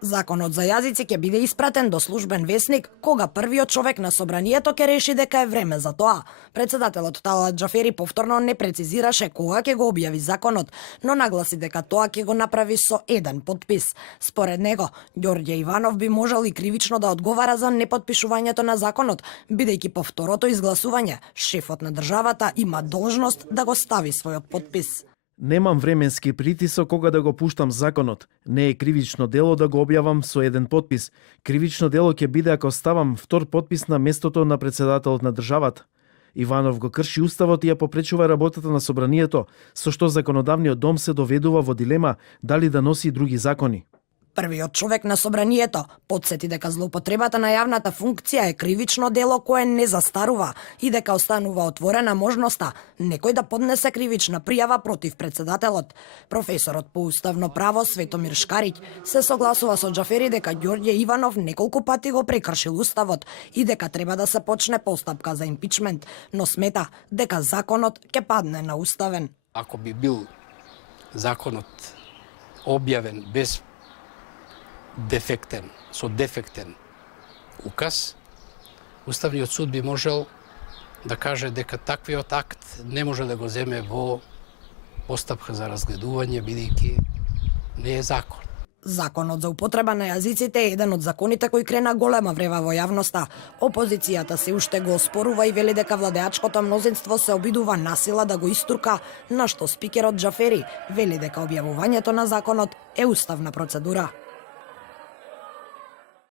Законот за јазици ќе биде испратен до службен весник кога првиот човек на собранието ќе реши дека е време за тоа. Председателот Талат Џафери повторно не прецизираше кога ќе го објави законот, но нагласи дека тоа ќе го направи со еден подпис. Според него, Ѓорѓе Иванов би можел и кривично да одговара за непотпишувањето на законот, бидејќи по второто изгласување шефот на државата има должност да го стави својот подпис. Немам временски притисок кога да го пуштам законот. Не е кривично дело да го објавам со еден подпис. Кривично дело ќе биде ако ставам втор подпис на местото на председателот на државата. Иванов го крши уставот и ја попречува работата на собранието, со што законодавниот дом се доведува во дилема дали да носи други закони. Првиот човек на собранието потсети дека злоупотребата на јавната функција е кривично дело кое не застарува и дека останува отворена можноста некој да поднесе кривична пријава против председателот. Професорот по уставно право Светомир Шкариќ се согласува со Џафери дека Ѓорѓе Иванов неколку пати го прекршил уставот и дека треба да се почне постапка за импичмент, но смета дека законот ќе падне на уставен. Ако би бил законот објавен без со дефектен указ, Уставниот суд би можел да каже дека таквиот акт не може да го земе во постапка за разгледување, бидејќи не е закон. Законот за употреба на јазиците е еден од законите кои крена голема врева во јавноста. Опозицијата се уште го оспорува и вели дека владеачкото мнозинство се обидува насила да го истурка, на што спикерот Џафери вели дека објавувањето на законот е уставна процедура.